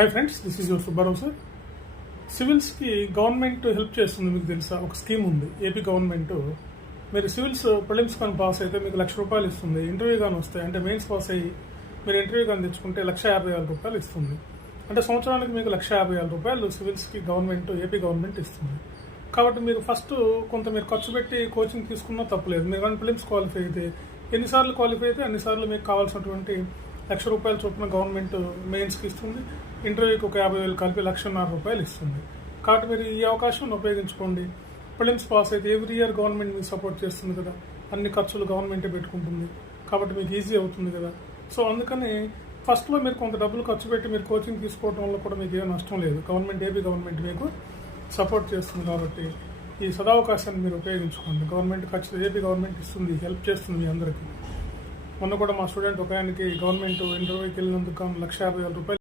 Hi friends, this is your Subbarao sir. సివిల్స్కి government help చేస్తుంది. మీకు తెలుసా, ఒక స్కీమ్ ఉంది ఏపీ గవర్నమెంట్. మీరు సివిల్స్ ప్రిలిమ్స్ కానీ పాస్ అయితే మీకు ₹1,00,000 ఇస్తుంది. ఇంటర్వ్యూ కానీ వస్తాయి అంటే మెయిన్స్ పాస్ అయ్యి మీరు ఇంటర్వ్యూ కానీ తెచ్చుకుంటే ₹1,50,000 ఇస్తుంది. అంటే సంవత్సరానికి మీకు ₹1,50,000 సివిల్స్కి ఏపీ గవర్నమెంట్ ఇస్తుంది. కాబట్టి మీరు ఫస్ట్ కొంత మీరు ఖర్చు పెట్టి కోచింగ్ తీసుకున్నా తప్పలేదు. మీరు కానీ ప్రిలిమ్స్ క్వాలిఫై అయితే ఎన్నిసార్లు క్వాలిఫై అయితే అన్నిసార్లు మీకు కావాల్సినటువంటి ₹1,00,000 చొప్పున గవర్నమెంట్ మెయిన్స్కి ఇస్తుంది. ఇంటర్వ్యూకి ఒక 50,000 కలిపి ₹1,50,000 ఇస్తుంది. కాబట్టి మీరు ఈ అవకాశాన్ని ఉపయోగించుకోండి. ప్రిలిమ్స్ పాస్ అయితే ఎవ్రీ ఇయర్ గవర్నమెంట్ మీకు సపోర్ట్ చేస్తుంది కదా, అన్ని ఖర్చులు గవర్నమెంటే పెట్టుకుంటుంది. కాబట్టి మీకు ఈజీ అవుతుంది కదా. సో అందుకని ఫస్ట్లో మీరు కొంత డబ్బులు ఖర్చు పెట్టి మీరు కోచింగ్ తీసుకోవడం వల్ల కూడా మీకు ఏం నష్టం లేదు. ఏపీ గవర్నమెంట్ మీకు సపోర్ట్ చేస్తుంది. కాబట్టి ఈ సదావకాశాన్ని మీరు ఉపయోగించుకోండి. ఏపీ గవర్నమెంట్ ఇస్తుంది, హెల్ప్ చేస్తుంది మీ అందరికీ. మొన్న కూడా మా స్టూడెంట్ ఒక ఆయనకి గవర్నమెంట్ ఇంటర్వ్యూకి వెళ్ళినందుకు ₹1,50,000